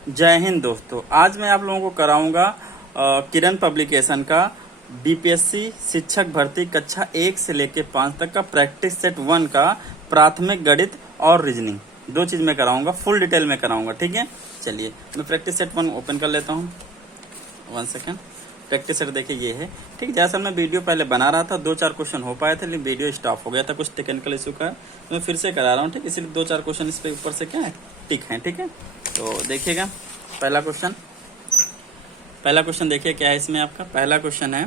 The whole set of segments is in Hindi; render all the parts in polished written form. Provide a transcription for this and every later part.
जय हिंद दोस्तों। आज मैं आप लोगों को कराऊंगा किरण पब्लिकेशन का बीपीएससी शिक्षक भर्ती कक्षा 1 से लेकर 5 तक का प्रैक्टिस सेट 1 का प्राथमिक गणित और रीजनिंग। दो चीज में कराऊंगा, फुल डिटेल में कराऊंगा। ठीक है, चलिए मैं प्रैक्टिस सेट 1 ओपन कर लेता हूँ। 1 सेकेंड। प्रैक्टिस सेट देखिए ये है। ठीक, जैसा मैं वीडियो पहले बना रहा था 2-4 क्वेश्चन हो पाए थे, लेकिन वीडियो स्टॉप हो गया था, कुछ टेक्निकल इशू का। तो मैं फिर से करा रहा हूँ। ठीक, इसलिए 2-4 क्वेश्चन इस पे ऊपर से क्या है टिक है। ठीक है, तो देखिएगा पहला क्वेश्चन देखिए क्या है इसमें। आपका पहला क्वेश्चन है,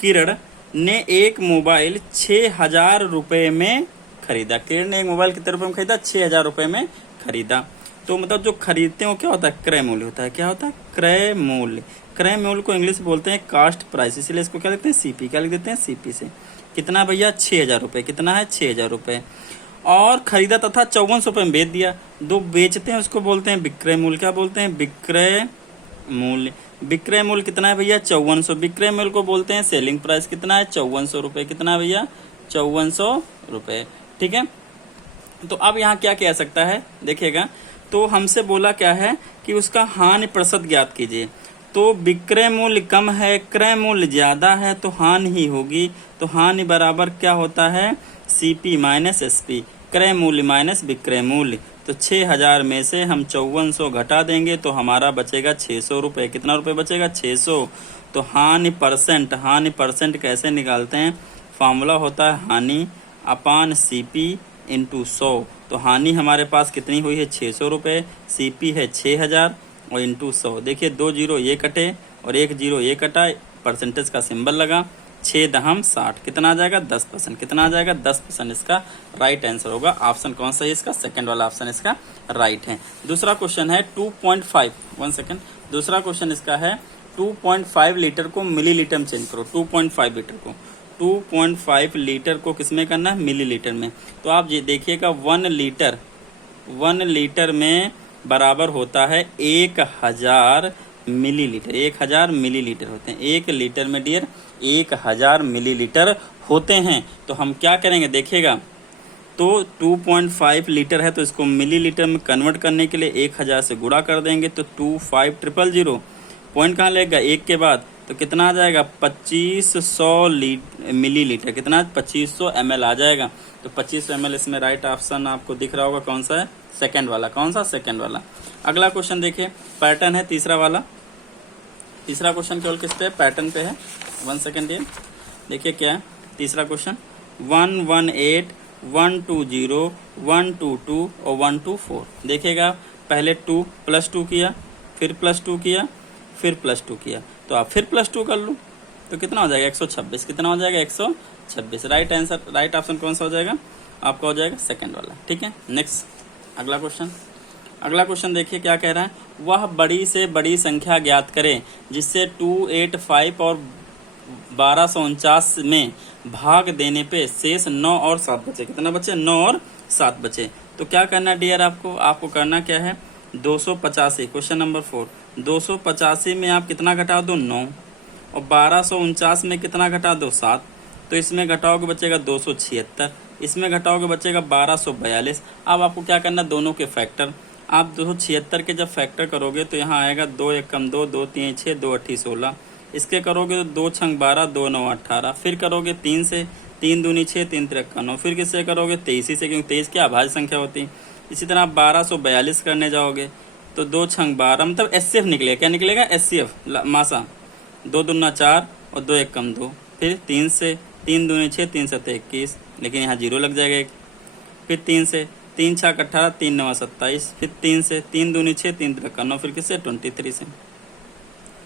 किरण ने एक मोबाइल 6,000 रुपए में खरीदा। किरण ने एक मोबाइल कितने रुपए में खरीदा? 6,000 रुपए में खरीदा। तो मतलब जो खरीदते हो क्या होता है? क्रय मूल्य होता है। क्या होता है? क्रय मूल्य। क्रय मूल्य को इंग्लिश में बोलते हैं कास्ट प्राइस, इसलिए इसको क्या लिखते हैं? सीपी। क्या लिख देते हैं? सीपी से। कितना भैया? 6,000 रुपए। कितना है? 6,000 रुपए। और खरीदा तथा 5400 रुपए में बेच दिया। दो बेचते हैं उसको बोलते हैं विक्रय मूल्य। क्या बोलते हैं? विक्रय मूल्य। विक्रय मूल्य कितना है भैया? 5400। विक्रय मूल्य को बोलते हैं सेलिंग प्राइस। कितना है? 5400 रुपए। कितना भैया? 5400 रुपए। ठीक है, तो अब यहाँ क्या किया सकता है देखिएगा। तो हमसे बोला क्या है कि उसका हानि प्रतिशत ज्ञात कीजिए। तो विक्रय मूल्य कम है, क्रय मूल्य ज्यादा है, तो हानि ही होगी। तो हानि बराबर क्या होता है? CP minus SP. क्रय मूल्य माइनस विक्रय मूल्य। तो 6,000 में से हम 5400 घटा देंगे तो हमारा बचेगा 600 रुपए। कितना रुपए बचेगा? 600। तो हानि परसेंट कैसे निकालते हैं? फॉर्मूला होता है हानि अपान सीपी इंटू 100। तो हानि हमारे पास कितनी हुई है? 600 रुपए। सीपी है 6,000 और इंटू 100। देखिए 2 जीरो ये कटे और 1 जीरो ये कटा, परसेंटेज का सिंबल लगा। 6 दहम 60। कितना आ जाएगा? 10%। कितना आ जाएगा? 10%। इसका राइट आंसर होगा। ऑप्शन कौन सा है इसका? सेकंड वाला ऑप्शन इसका राइट है। दूसरा क्वेश्चन है 2.5। 1 सेकंड। दूसरा क्वेश्चन इसका है 2.5 लीटर को मिलीलीटर में चेंज करो। 2.5 लीटर को 2.5 लीटर को किसमें करना है? मिलीलीटर में। तो आप ये देखिएगा 1 लीटर में बराबर होता है 1000 मिलीलीटर। 1000 मिलीलीटर होते हैं। 1 लीटर में डियर 1000 मिलीलीटर होते हैं। तो हम क्या करेंगे देखिएगा। तो 2.5 लीटर है तो इसको मिलीलीटर में कन्वर्ट करने के लिए 1000 से गुणा कर देंगे। तो 25,000 पॉइंट कहाँ लगेगा? 1 के बाद। तो कितना आ जाएगा? 2500 मिलीलीटर। कितना? 2500 ml आ जाएगा। तो 2500 ml इसमें राइट ऑप्शन आपको दिख रहा होगा। कौन सा है? सेकंड वाला। कौन सा? सेकंड वाला। अगला क्वेश्चन देखिए, पैटर्न है तीसरा वाला। तीसरा क्वेश्चन केवल किस पे? पैटर्न पे है। 1 सेकंड ये देखिए क्या है तीसरा क्वेश्चन। 118 120 122 और 124। देखिएगा पहले 2 + 2 किया, फिर +2 किया, फिर +2 किया। तो आप फिर +2 कर लो तो कितना हो जाएगा? 126। कितना हो जाएगा? 126। राइट आंसर, राइट ऑप्शन कौन सा हो जाएगा आपका? हो जाएगा सेकंड वाला। ठीक है, नेक्स्ट अगला क्वेश्चन देखिए क्या कह रहा है। वह बड़ी से बड़ी संख्या ज्ञात करें जिससे 285 और 1249 में भाग देने पे शेष 9 और 7 बचे। कितना बचे? 9 और 7 बचे। तो क्या करना डियर आपको करना क्या है? 285। Question number 4। 285 में आप कितना घटा दो? 9। और 1249 में कितना घटा दो? 7। तो इसमें घटाओगे बचेगा 276। इसमें घटाओगे बचेगा 1242। अब आपको क्या करना? दोनों के फैक्टर। आप 276 के जब फैक्टर करोगे तो यहाँ आएगा 2 1 कम 2, 2 3 6, 2 8 16। इसके करोगे तो 2 6 12, 2 9 18। फिर करोगे 3 से, 3 दूनी 6, 3 3 9। फिर किससे करोगे? 23 से, क्योंकि 23 क्या अभाज्य संख्या होती है। इसी तरह आप 1242 करने जाओगे तो 2 6 12, मतलब एचसीएफ निकलेगा। क्या निकलेगा? एचसीएफ मासा। 2 दूना 4 और 2 1 कम 2। फिर 3 से, 3 दूनी 6, 3 7 21, लेकिन यहाँ 0 लग जाएगा एक। फिर 3 से, 3 6 18, 3 9 27। फिर 3 से, 3 दूनी 6, 3 3 9। फिर किससे? 23 से।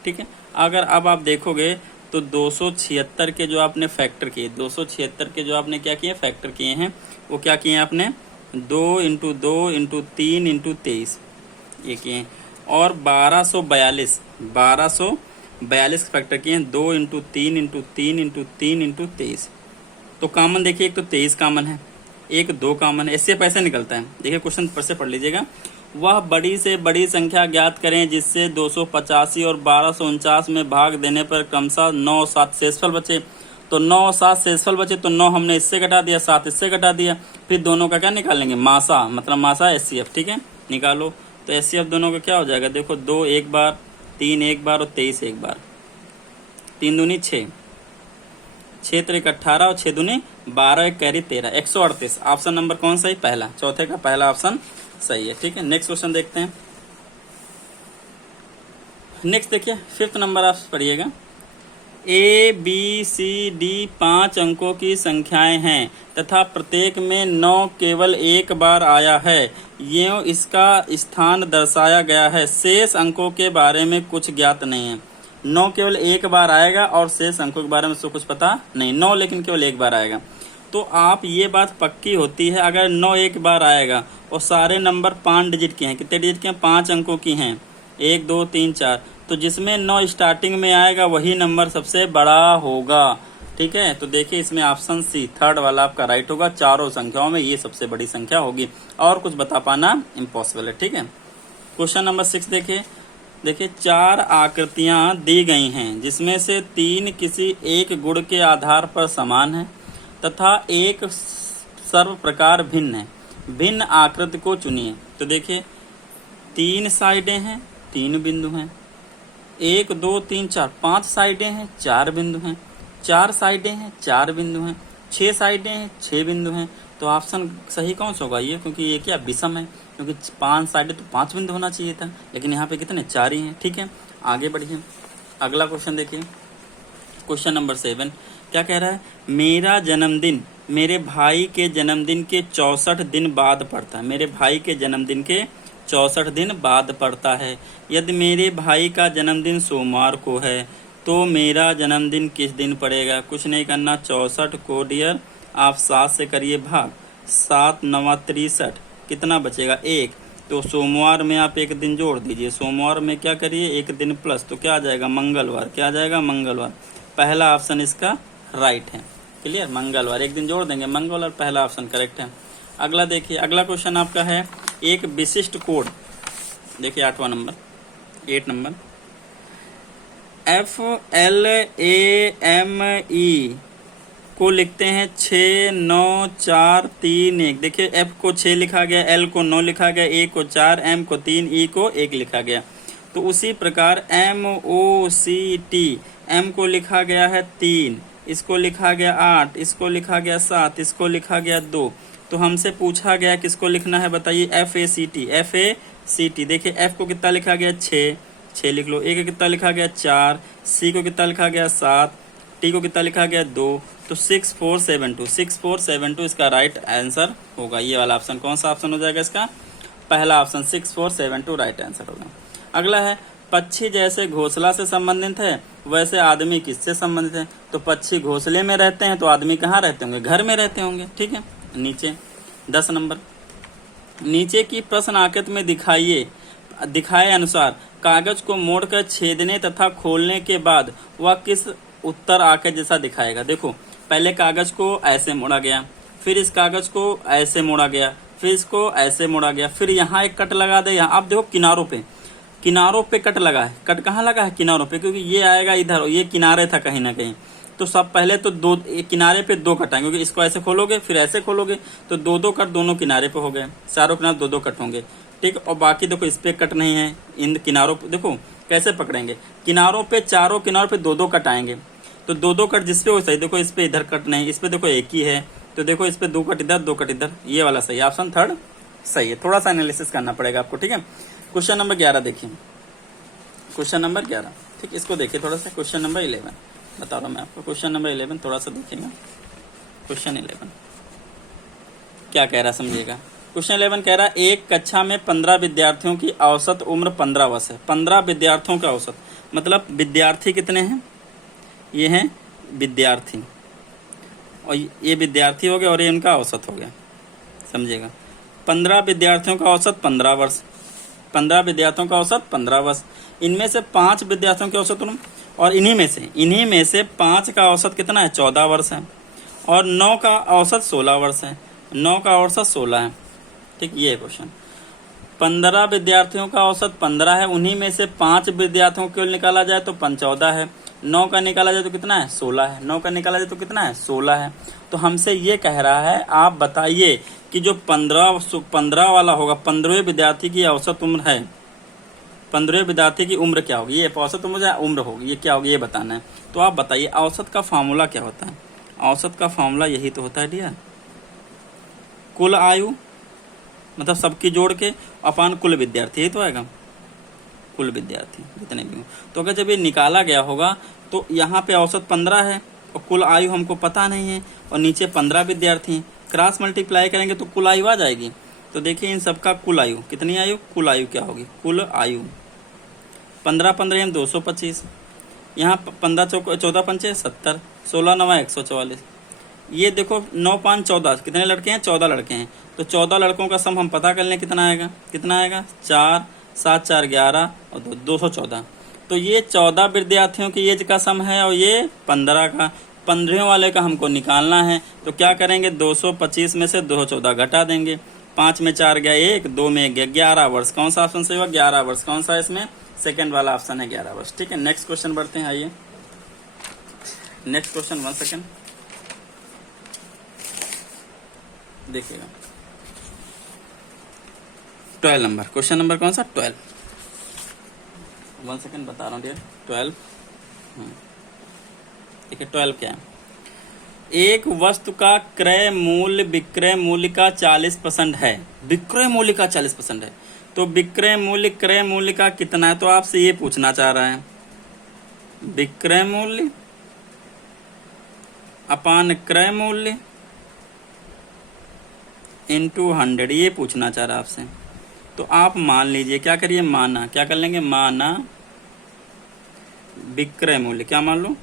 ठीक है, अगर अब आप देखोगे तो 276 के जो आपने फैक्टर किए, 276 के जो आपने क्या किए? फैक्टर किए हैं। वो क्या किए आपने? 2 × 2 × 3 × 23 ये किए हैं। और 1242 का फैक्टर किए हैं। 2 × 3 × 3 × 3 × 23। तो कॉमन देखिए, एक तो 23 कॉमन है, एक 2 कॉमन है। इससे पैसे निकलता है। देखिए क्वेश्चन पर से पढ़ लीजिएगा। वह बड़ी से बड़ी संख्या ज्ञात करें जिससे 285 और 1249 में भाग देने पर क्रमशः 9 7 शेषफल बचे। तो 9 और 7 शेषफल बचे तो 9 हमने इससे घटा दिया, 7 इससे घटा दिया। फिर दोनों का क्या निकालेंगे? मासा, मतलब मासा एचसीएफ। ठीक है, निकालो। तो एचसीएफ दोनों का क्या हो जाएगा, देखो 2 एक बार, 3 एक बार और 23 एक बार। 3 दूनी 6, 6 त्रिक 18 और 6 दूनी 12, एक कैरी 13, 138। ऑप्शन नंबर कौन सही, पहला, चौथे का पहला ऑप्शन सही है। ठीक है, नेक्स्ट क्वेश्चन देखते हैं। नेक्स्ट देखिए 5th नंबर आप पढ़िएगा। ए बी सी डी 5 अंकों की संख्याएं हैं तथा प्रत्येक में 9 केवल एक बार आया है, यूं इसका स्थान दर्शाया गया है। शेष अंकों के बारे में कुछ ज्ञात नहीं है। 9 केवल एक बार आएगा और शेष अंकों के बारे में तो कुछ पता नहीं। 9 लेकिन केवल एक बार आएगा। तो आप ये बात पक्की होती है, अगर 9 एक बार आएगा और सारे नंबर 5 डिजिट के हैं, कितने डिजिट के हैं, 5 अंकों की हैं, 1 2 3 4, तो जिसमें 9 स्टार्टिंग में आएगा वही नंबर सबसे बड़ा होगा। ठीक है, तो देखिए इसमें ऑप्शन सी, थर्ड वाला आपका राइट होगा। चारों संख्याओं में ये सबसे बड़ी संख्या होगी और कुछ बता पाना इम्पॉसिबल है। ठीक है, क्वेश्चन नंबर 6 देखिए 4 आकृतियां दी गई हैं जिसमें से 3 किसी एक गुण के आधार पर समान है तथा एक सर्व प्रकार भिन्न है। भिन्न आकृति को चुनिए। तो देखिए 3 साइडें हैं, 3 बिंदु हैं। 1 2 3 4, 5 साइडें हैं, 4 बिंदु हैं। 4 साइडें हैं, 4 बिंदु हैं। 6 साइडें हैं, 6 बिंदु हैं। तो ऑप्शन सही कौन सा होगा ये, क्योंकि ये क्या विषम है, क्योंकि 5 साइडें तो 5 बिंदु होना चाहिए था, लेकिन यहाँ पे कितने, 4 ही हैं। ठीक है, आगे बढ़िए। अगला क्वेश्चन देखिए, क्वेश्चन नंबर 7 क्या कह रहा है, मेरा जन्मदिन मेरे भाई के जन्मदिन के 64 दिन बाद पड़ता है। मेरे भाई के जन्मदिन के 64 दिन बाद पड़ता है। यदि मेरे भाई का जन्मदिन सोमवार को है तो मेरा जन्मदिन किस दिन पड़ेगा। कुछ नहीं करना, 64 को डियर आप 7 से करिए भाग, 7 9 63, कितना बचेगा 1। तो सोमवार में आप एक दिन जोड़ दीजिए। सोमवार में क्या करिए, एक दिन प्लस, तो क्या आ जाएगा मंगलवार। क्या आ जाएगा, मंगलवार। पहला ऑप्शन इसका राइट है। क्लियर, मंगलवार, एक दिन जोड़ देंगे मंगलवार, पहला ऑप्शन करेक्ट है। अगला देखिए, अगला क्वेश्चन आपका है एक विशिष्ट कोड। देखिए 8वां नंबर, 8 नंबर, FLAME को लिखते हैं 6 9 4 3 1। देखिए F को 6 लिखा गया, L को 9 लिखा गया, A को 4, M को 3, E को 1 लिखा गया। तो उसी प्रकार MOCT, M को लिखा गया है 3, इसको लिखा गया 8, इसको लिखा गया 7, इसको लिखा गया 2। तो हमसे पूछा गया किसको लिखना है, बताइए। FACT। देखिए F को कितना लिखा गया, 6 लिख लो। A को कितना लिखा गया, 4, C को कितना लिखा गया, 7, T को कितना लिखा गया, 2। तो 6472 इसका राइट आंसर होगा। ये वाला ऑप्शन कौन सा ऑप्शन हो जाएगा इसका, पहला ऑप्शन 6472 राइट आंसर होगा। अगला है पक्षी जैसे घोंसला से संबंधित है वैसे आदमी किससे संबंधित है। तो पक्षी घोंसले में रहते हैं तो आदमी कहाँ रहते होंगे, घर में रहते होंगे। ठीक है, नीचे 10 नंबर, नीचे की प्रश्न आकृति में दिखाए अनुसार कागज को मोड़कर छेदने तथा खोलने के बाद वह किस उत्तर आकृति जैसा दिखाएगा। देखो पहले कागज को ऐसे मोड़ा गया, फिर इस कागज को ऐसे मोड़ा गया, फिर इसको ऐसे मोड़ा गया, फिर यहाँ एक कट लगा दे। यहाँ आप देखो किनारों पे कट लगा है। कट कहाँ लगा है, किनारों पे, क्योंकि ये आएगा इधर, ये किनारे था कहीं ना कहीं। तो सब पहले तो दो किनारे पे 2 कट आएंगे, क्योंकि इसको ऐसे खोलोगे फिर ऐसे खोलोगे तो 2 कट दोनों किनारे पे हो गए। चारों किनारे 2 कट होंगे। ठीक, और बाकी देखो इस पे कट नहीं है, इन किनारों पे देखो कैसे पकड़ेंगे। किनारों पे, चारों किनारों पे 2 कट आएंगे। तो 2 कट जिस पे हो सही, देखो इस पे इधर कट नहीं, इस पे देखो एक ही है, तो देखो इस पे 2 कट इधर 2 कट इधर, ये वाला सही, ऑप्शन थर्ड सही है। थोड़ा सा एनालिसिस करना पड़ेगा आपको। ठीक है, क्वेश्चन नंबर 11 देखिए, क्वेश्चन नंबर 11। ठीक, इसको देखिए थोड़ा सा। क्वेश्चन नंबर 11 बता रहा हूँ मैं आपको। क्वेश्चन नंबर 11 थोड़ा सा देखिएगा। क्वेश्चन 11 क्या कह रहा है समझिएगा। क्वेश्चन 11 कह रहा है एक कक्षा में 15 विद्यार्थियों की औसत उम्र 15 वर्ष है। 15 विद्यार्थियों का औसत मतलब विद्यार्थी कितने हैं, ये हैं विद्यार्थी, और ये विद्यार्थी हो गए और ये उनका औसत हो गया, समझिएगा। 15 विद्यार्थियों का औसत 15 वर्ष, 15 विद्यार्थियों का औसत 15 वर्ष। इनमें से 5 विद्यार्थियों के औसत उम्र, और इन्हीं में से 5 का औसत कितना है, 14 वर्ष है, और 9 का औसत 16 वर्ष है। 9 का औसत 16 है। ठीक, ये है क्वेश्चन। 15 विद्यार्थियों का औसत 15 है, उन्हीं में से 5 विद्यार्थियों को निकाला जाए तो 14 है। 9 का निकाला जाए तो कितना है, 16 है। 9 का निकाला जाए तो कितना है, 16 है। तो हमसे ये कह रहा है आप बताइए कि जो 15 वाला होगा, 15वें विद्यार्थी की औसत उम्र है, 15वें विद्यार्थी की उम्र क्या होगी, ये औसत उम्र होगी, ये क्या होगी ये बताना है। तो आप बताइए औसत का फार्मूला क्या होता है। औसत का फार्मूला यही तो होता है डियर, कुल आयु मतलब सबकी जोड़ के अपान कुल विद्यार्थी, यही तो आएगा, कुल विद्यार्थी जितने भी हो। तो अगर जब ये निकाला गया होगा तो यहाँ पे औसत 15 है और कुल आयु हमको पता नहीं है और नीचे 15 विद्यार्थी हैं, क्रॉस मल्टीप्लाई करेंगे तो कुल आयु आ जाएगी। तो देखिए इन सबका कुल आयु कितनी आयु, कुल आयु क्या होगी, कुल आयु 15 15 में 225, यहाँ 15 14 पंचे 70, 16 9 144। ये देखो 9 5 14 कितने लड़के हैं, 14 लड़के हैं। तो 14 लड़कों का सम हम पता कर लें कितना आएगा, 4 7 4 11 और 214। तो ये 14 विद्यार्थियों की एज का सम है और ये 15 का, 15 वाले का हमको निकालना है। तो क्या करेंगे, 225 में से 214 घटा देंगे, 5 में 4 गया 1, 2 में 11 वर्ष। कौन सा ऑप्शन सही होगा, 11 वर्ष। कौन सा इसमें, सेकंड वाला ऑप्शन है 11 वर्ष। ठीक है, नेक्स्ट क्वेश्चन बढ़ते हैं, आइए नेक्स्ट क्वेश्चन। 1 सेकंड देखिएगा, 12 नंबर, क्वेश्चन नंबर कौन सा, 12। 1 सेकंड बता रहा हूँ डियर, 12। देखिए 12 क्या है, एक वस्तु का क्रय मूल्य विक्रय मूल्य का 40% है, विक्रय मूल्य का 40% है। तो विक्रय मूल्य क्रय मूल्य का कितना है, तो आपसे ये पूछना चाह रहा है, विक्रय मूल्य अपान क्रय मूल्य इंटू 100, ये पूछना चाह रहा है आपसे। तो आप मान लीजिए, क्या करिए, माना, क्या कर लेंगे, माना विक्रय मूल्य, क्या मान लो,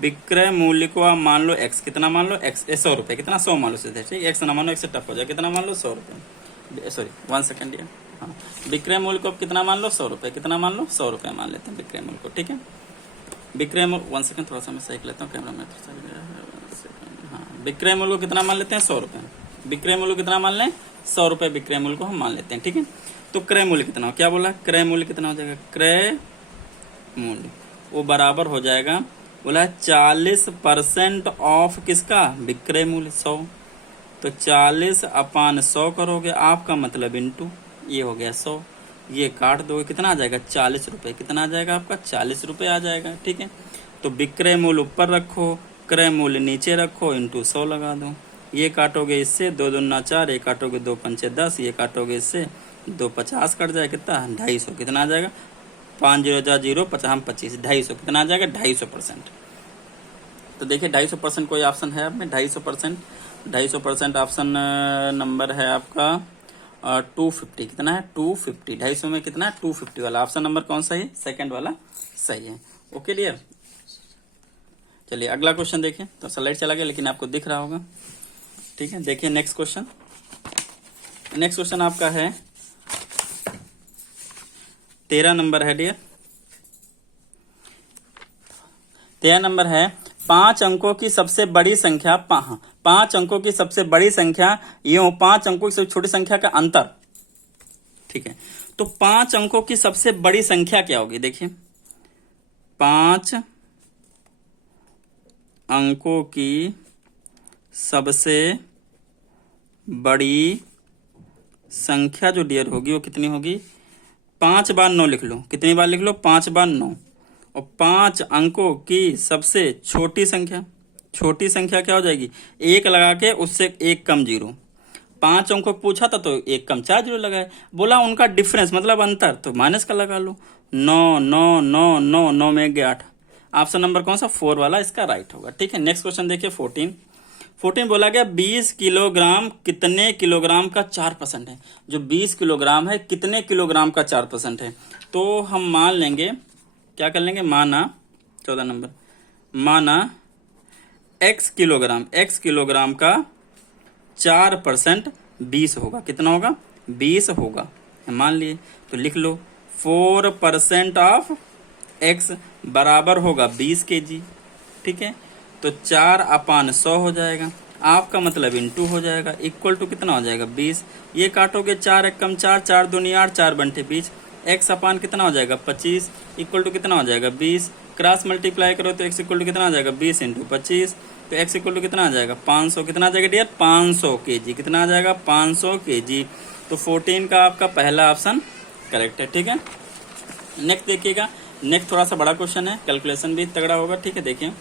विक्रय मूल्य को आप मान लो x, कितना मान लो x, 100 रुपए, कितना 100 मान लो सीधे, ठीक, x ना मानो, x से टफ हो जाए, कितना मान लो 100 रुपए, सॉरी 1 सेकंड ये, हाँ, विक्रय मूल्य को कितना मान लो 100 रुपए, कितना मान लो 100 रुपए मान लेते हैं विक्रय मूल्य को। ठीक है, विक्रय मूल्य 1 सेकंड थोड़ा सा मैं सही कर लेता हूँ कैमरा में, हाँ, विक्रय मूल्य को कितना मान लेते हैं 100 रुपए, विक्रय मूल्य कितना मान लें 100 रुपए विक्रय मूल्य को हम मान लेते हैं। ठीक है, तो क्रय मूल्य कितना हो, क्या बोला, क्रय मूल्य कितना हो जाएगा, क्रय मूल्य वो बराबर हो जाएगा, बोला 40% ऑफ किसका, विक्रय मूल्य 100। तो 40 अपान 100 करोगे, आपका मतलब इंटू, ये हो गया 100, ये काट दोगे, कितना आ जाएगा 40 रुपए, कितना आ जाएगा आपका 40 रुपए आ जाएगा। ठीक है, तो विक्रय मूल्य ऊपर रखो, क्रय मूल्य नीचे रखो, इंटू 100 लगा दो, ये काटोगे इससे 2 दूना 4, ये काटोगे 2 पंचे 10, ये काटोगे इससे 2 50 कट जाए, कितना 250, कितना आ जाएगा 5 0 0 50 25, 250, कितना आ जाएगा 250%। तो देखिए 250% कोई ऑप्शन है आप में, 250% ऑप्शन नंबर है आपका 250, कितना है 250, 250 में कितना है 250 वाला ऑप्शन नंबर कौन सा है, सेकंड वाला सही है। ओके डियर, चलिए अगला क्वेश्चन देखिए, तो स्लाइड चला गया लेकिन आपको दिख रहा होगा। ठीक है, देखिए नेक्स्ट क्वेश्चन, नेक्स्ट क्वेश्चन आपका है 13 नंबर है डियर, 13 नंबर है, 5 अंकों की सबसे बड़ी संख्या, 5 अंकों की सबसे बड़ी संख्या यूं 5 अंकों की सबसे छोटी संख्या का अंतर। ठीक है, तो 5 अंकों की सबसे बड़ी संख्या क्या होगी, देखिए 5 अंकों की सबसे बड़ी संख्या जो डियर होगी वो कितनी होगी, 5 बार 9 लिख लो, कितनी बार लिख लो 5 बार 9, और 5 अंकों की सबसे छोटी संख्या, छोटी संख्या क्या हो जाएगी, 1 लगा के उससे 1 कम 0, 5 अंकों पूछा था तो 1 कम 4 0 लगाए, बोला उनका डिफरेंस मतलब अंतर, तो माइनस का लगा लो, 9 9 9 9 9 में 8, ऑप्शन नंबर कौन सा 4 वाला इसका राइट होगा। ठीक है, नेक्स्ट क्वेश्चन देखिए 14 बोला गया 20 किलोग्राम कितने किलोग्राम का 4% है, जो 20 किलोग्राम है कितने किलोग्राम का 4% है। तो हम मान लेंगे, क्या कर लेंगे, माना 14 नंबर, माना x किलोग्राम का 4% 20 होगा, कितना होगा 20 होगा, मान लिए, तो लिख लो 4% ऑफ x बराबर होगा 20 kg। ठीक है, तो 4 अपान 100 हो जाएगा, आपका मतलब इंटू हो जाएगा, इक्वल टू कितना हो जाएगा 20, ये काटोगे 4 1 कम 4, 4 दूनी 8, 4 बंटे 20, x अपान कितना हो जाएगा 25, इक्वल टू कितना हो जाएगा 20, क्रॉस मल्टीप्लाई करो तो x इक्वल टू कितना हो जाएगा 20 इंटू 25, तो x इक्वल टू कितना आ जाएगा 500, कितना आ जाएगा डियर 500 kg, कितना आ जाएगा 500 kg। तो 14 का आपका पहला ऑप्शन करेक्ट है। ठीक है, नेक्स्ट देखिएगा, नेक्स्ट थोड़ा सा बड़ा क्वेश्चन है, कैलकुलेशन भी तगड़ा होगा। ठीक है, देखिए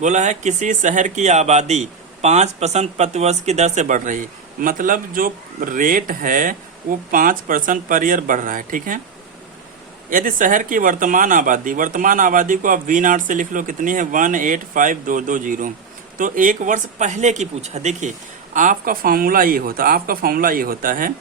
बोला है किसी शहर की आबादी 5% प्रतिवर्ष की दर से बढ़ रही है, मतलब जो रेट है वो 5% पर ईयर बढ़ रहा है। ठीक है, यदि शहर की वर्तमान आबादी को आप V0 से लिख लो, कितनी है 185,220। तो एक वर्ष पहले की पूछा। देखिए आपका फॉर्मूला ये होता है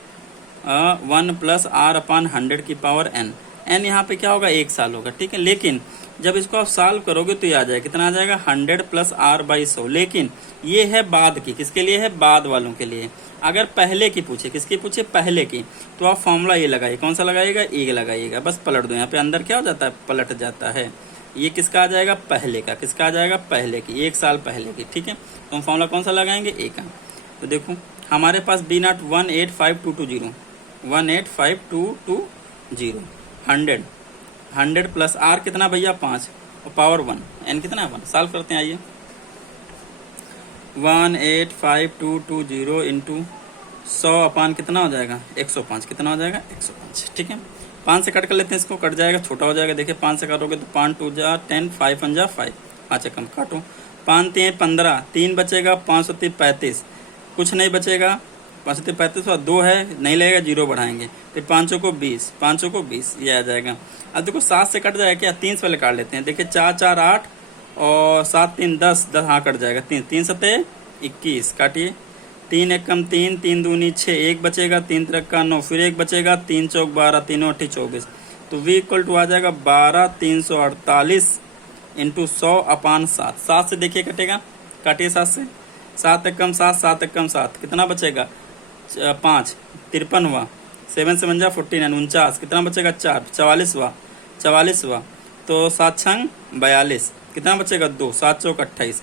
1 + R/100⁻n। n यहाँ पे क्या होगा 1 साल होगा। ठीक है, लेकिन जब इसको आप सॉल्व करोगे तो ये आ जाएगा, कितना आ जाएगा 100 + R/100। लेकिन ये है बाद की, किसके लिए है बाद वालों के लिए। अगर पहले की पूछे, किसकी पूछे पहले की, तो आप फॉर्मूला ये लगाइए, कौन सा लगाइएगा ये लगाइएगा, बस पलट दो, यहाँ पे अंदर क्या हो जाता है पलट जाता है। ये किसका आ जाएगा पहले का, किसका आ जाएगा पहले की, 1 साल पहले की। ठीक है, तो हम फॉर्मूला कौन सा लगाएंगे ए का। तो देखो हमारे पास B0 185,220, 185,220, 100 + R कितना भैया 5 और पावर 1, n कितना 1। सॉल्व करते हैं, आइए 185,220 इंटू 100 कितना हो जाएगा 105, कितना हो जाएगा 105। ठीक है, 5 से कट कर लेते हैं, इसको कट जाएगा, छोटा हो जाएगा। देखिए 5 से कटोगे तो 5 2 जा 10, 5 1 जा 5, 5 कम काटो, 5 3 15, 3 बचेगा, 5 3 35, कुछ नहीं बचेगा, 5 3 35 और 2 है नहीं लगेगा, 0 बढ़ाएंगे, फिर 5 को 20, 5 को 20, ये आ जाएगा। अब देखो 7 से कट जाएगा क्या, 3 से पहले काट लेते हैं। देखिए 4 4 8 और 7 3 10, 10 हाँ कट जाएगा, 3 3 7 21, काटिए, 3 1 कम 3, 3 दूनी 6, 1 बचेगा, 3 3 का 9, फिर 1 बचेगा, 3 चौक 12, 3 8 24। तो V इक्वल टू आ जाएगा 12,348 इंटू 100/7। 7 से देखिए कटेगा, काटिए 7 से, 7 1 कम 7, 7 1 कम 7, कितना बचेगा 5, 53 हुआ, 7 से 1 जा 14 49, कितना बचेगा 4, 44 हुआ, तो 7 6 42, कितना बचेगा 2, 7 चौक 28।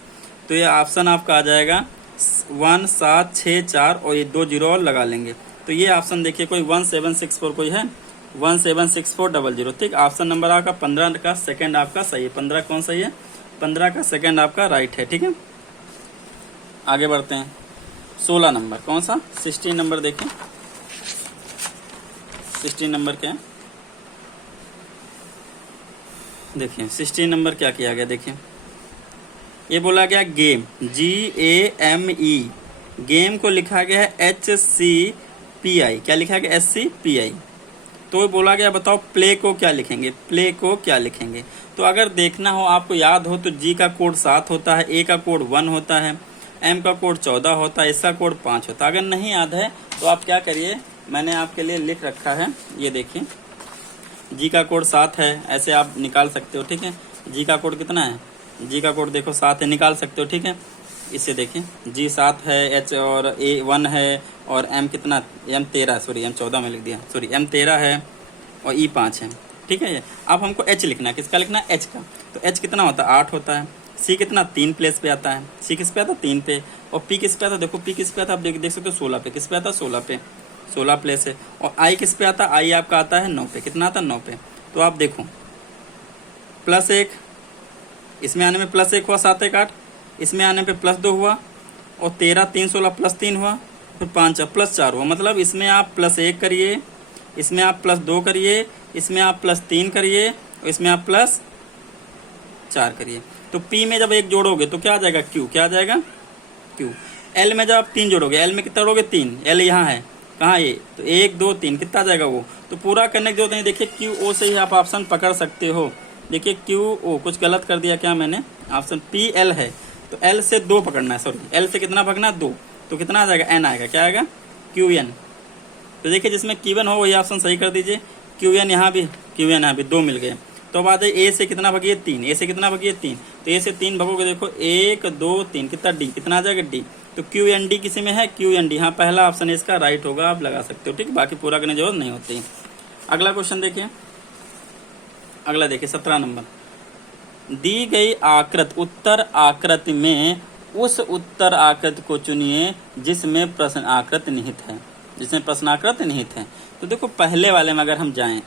तो ये ऑप्शन आपका आ जाएगा 1764 और ये 2 0 और लगा लेंगे। तो ये ऑप्शन देखिए कोई 1764 कोई है 176400। ठीक, ऑप्शन नंबर आपका 15 का सेकंड आपका सही है। 15 कौन सही है, 15 का सेकंड आपका राइट है। ठीक है, आगे बढ़ते हैं। 16 नंबर कौन सा, 16 नंबर देखें, 16 नंबर क्या है, देखिए 16 नंबर क्या किया गया। देखिए ये बोला गया गेम, GAME, गेम को लिखा गया है HCPI, क्या लिखा गया SCPI। तो बोला गया बताओ प्ले को क्या लिखेंगे, प्ले को क्या लिखेंगे। तो अगर देखना हो आपको याद हो तो G का कोड 7 होता है, A का कोड 1 होता है, M का कोड 14 होता है, इसका कोड 5 होता है। अगर नहीं याद है तो आप क्या करिए, मैंने आपके लिए लिख रखा है, ये देखिए G का कोड 7 है, ऐसे आप निकाल सकते हो। ठीक है, G का कोड कितना है, G का कोड देखो 7 है, निकाल सकते हो। ठीक है, इससे देखिए G 7 है, H और A 1 है, और M कितना, M 13, सॉरी M 14 में लिख दिया, सॉरी M 13 है और E 5 है। ठीक है, अब हमको H लिखना है, किसका लिखना है H का। तो H कितना होता है 8 होता है, C कितना 3 प्लेस पे आता है, C किस पे आता है 3 पे, और P किस पे आता है, देखो P किस पे आता है, आप देख सकते हो 16 पे, किस पे आता है 16 पे, 16 प्लेस है। और I किस पे आता है, I आपका आता है 9 पे, कितना आता है 9 पे। तो आप देखो +1, इसमें आने में +1 हुआ, 7 1 8, इसमें आने पे +2 हुआ, और 13 3 16 +3 हुआ, फिर 5 +4 हुआ। मतलब इसमें आप +1 करिए, इसमें आप +2 करिए, इसमें आप +3 करिए, और इसमें आप +4 करिए। तो P में जब 1 जोड़ोगे तो क्या आ जाएगा Q, क्या आ जाएगा Q। L में जब आप 3 जोड़ोगे, L में कितना जोड़ोगे 3, L यहाँ है, कहाँ ये, तो 1 2 3 कितना आ जाएगा वो। तो पूरा करने की जरूरत नहीं, देखिए QO से ही आप ऑप्शन पकड़ सकते हो। देखिए QO, कुछ गलत कर दिया क्या मैंने, ऑप्शन PL है, तो L से 2 पकड़ना है, सॉरी L से कितना पकड़ना है 2, तो कितना आ जाएगा N आएगा, क्या आएगा QN। तो देखिए जिसमें Q1 हो वही ऑप्शन सही कर दीजिए, QN यहाँ भी, QN यहाँ भी 2 मिल गए। तो अब आ जाए A से कितना भगिए 3, A से कितना भगिए 3, तो A से 3 भगोगे, देखो 1 2 3, कितना D, कितना आ जाएगा D। तो QND किसी में है, QND, हाँ पहला ऑप्शन इसका राइट होगा, आप लगा सकते हो। ठीक, बाकी पूरा करने की जरूरत नहीं होती। अगला क्वेश्चन देखिए, अगला देखिए 17 नंबर, दी गई आकृति उत्तर आकृति में उस उत्तर आकृति को चुनिए जिसमें प्रश्न आकृति निहित है, जिसमें प्रश्नाकृति निहित है। तो देखो पहले वाले में अगर हम जाएं,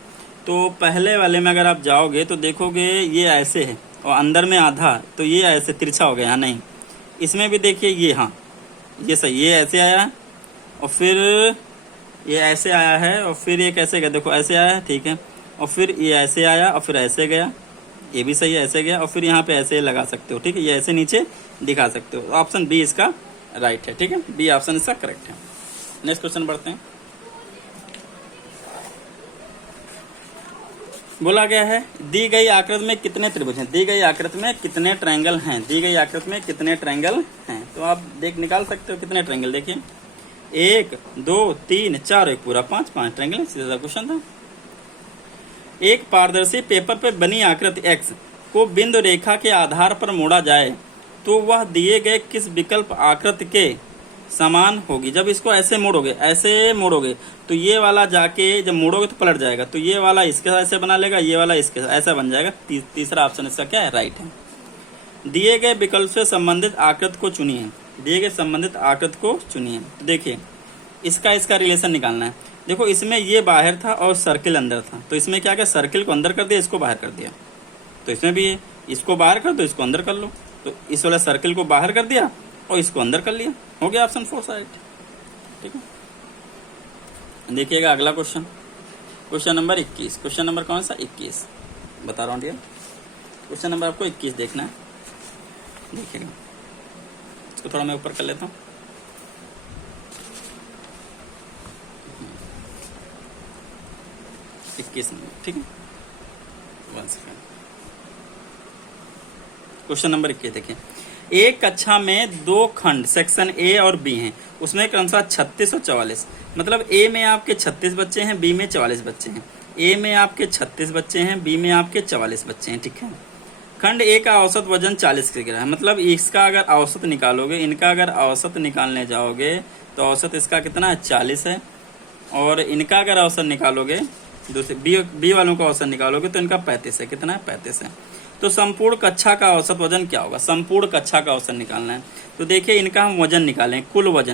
तो पहले वाले में अगर आप जाओगे तो देखोगे ये ऐसे है, और अंदर में आधा, तो ये ऐसे तिरछा हो गया यहाँ नहीं। इसमें भी देखिए ये, हाँ ये सही, ये ऐसे आया और फिर ये ऐसे आया है और फिर ये कैसे गया, देखो ऐसे आया है, ठीक है, और फिर ये ऐसे आया और फिर ऐसे गया, ये भी सही है, ऐसे गया और फिर यहाँ पे ऐसे लगा सकते हो, ठीक है, ये ऐसे नीचे दिखा सकते हो। ऑप्शन बी इसका राइट है, ठीक है, बी ऑप्शन इसका करेक्ट है। नेक्स्ट क्वेश्चन बढ़ते हैं। बोला गया है दी गई आकृति में कितने त्रिभुज हैं, दी गई आकृति में कितने ट्रायंगल हैं, दी गई आकृति में कितने ट्रायंगल हैं। तो आप निकाल सकते हो कितने ट्रायंगल, देखिए 1 2 3 4, एक पूरा 5 ट्रायंगल, सीधा क्वेश्चन था। एक पारदर्शी पेपर पर बनी आकृति x को बिंदु रेखा के आधार पर मोड़ा जाए तो वह दिए गए किस विकल्प आकृति के समान होगी। जब इसको ऐसे मोड़ोगे तो ये वाला जाके जब मोड़ोगे तो पलट जाएगा, तो ये वाला इसके साथ ऐसे बना लेगा, ये वाला इसके साथ ऐसा बन जाएगा। तीसरा ऑप्शन इसका क्या है, राइट है। दिए गए विकल्प से संबंधित आकृति को चुनिए, दिए गए संबंधित आकृति को चुनिए। तो देखिए इसका रिलेशन निकालना है। देखो इसमें ये बाहर था और सर्किल अंदर था, तो इसमें क्या, सर्किल को अंदर कर दिया, इसको बाहर कर दिया। तो इसमें भी इसको बाहर कर दो, इसको अंदर कर लो, तो इस वाला सर्किल को बाहर कर दिया और इसको अंदर कर लिया, हो गया ऑप्शन 4 राइट, ठीक है। देखिएगा अगला question, question number 21। Question number कौन सा, 21 बता रहा हूँ डियर। क्वेश्चन नंबर आपको 21 देखना है, देखिएगा। इसको थोड़ा मैं ऊपर कर लेता हूँ। ठीक है, 1 सेकेंड। क्वेश्चन नंबर 21 देखिए। एक कक्षा में 2 खंड सेक्शन ए और बी हैं, उसमें क्रमशः 36 और 44, मतलब ए में आपके 36 बच्चे हैं, बी में 44 बच्चे हैं। ए में आपके 36 बच्चे हैं, बी में आपके 44 बच्चे हैं, ठीक है। खंड ए का औसत वजन 40 किलोग्राम है, मतलब इसका अगर औसत निकालोगे, इनका अगर औसत निकालने जाओगे तो औसत इसका कितना है, 40 है। और इनका अगर औसत निकालोगे, दूसरे बी वालों का औसत निकालोगे तो इनका 35 है, कितना है, 35 है। तो संपूर्ण कक्षा का औसत वजन क्या होगा, संपूर्ण कक्षा का औसत निकालना है। तो देखिए इनका हम वजन निकालें, कुल वजन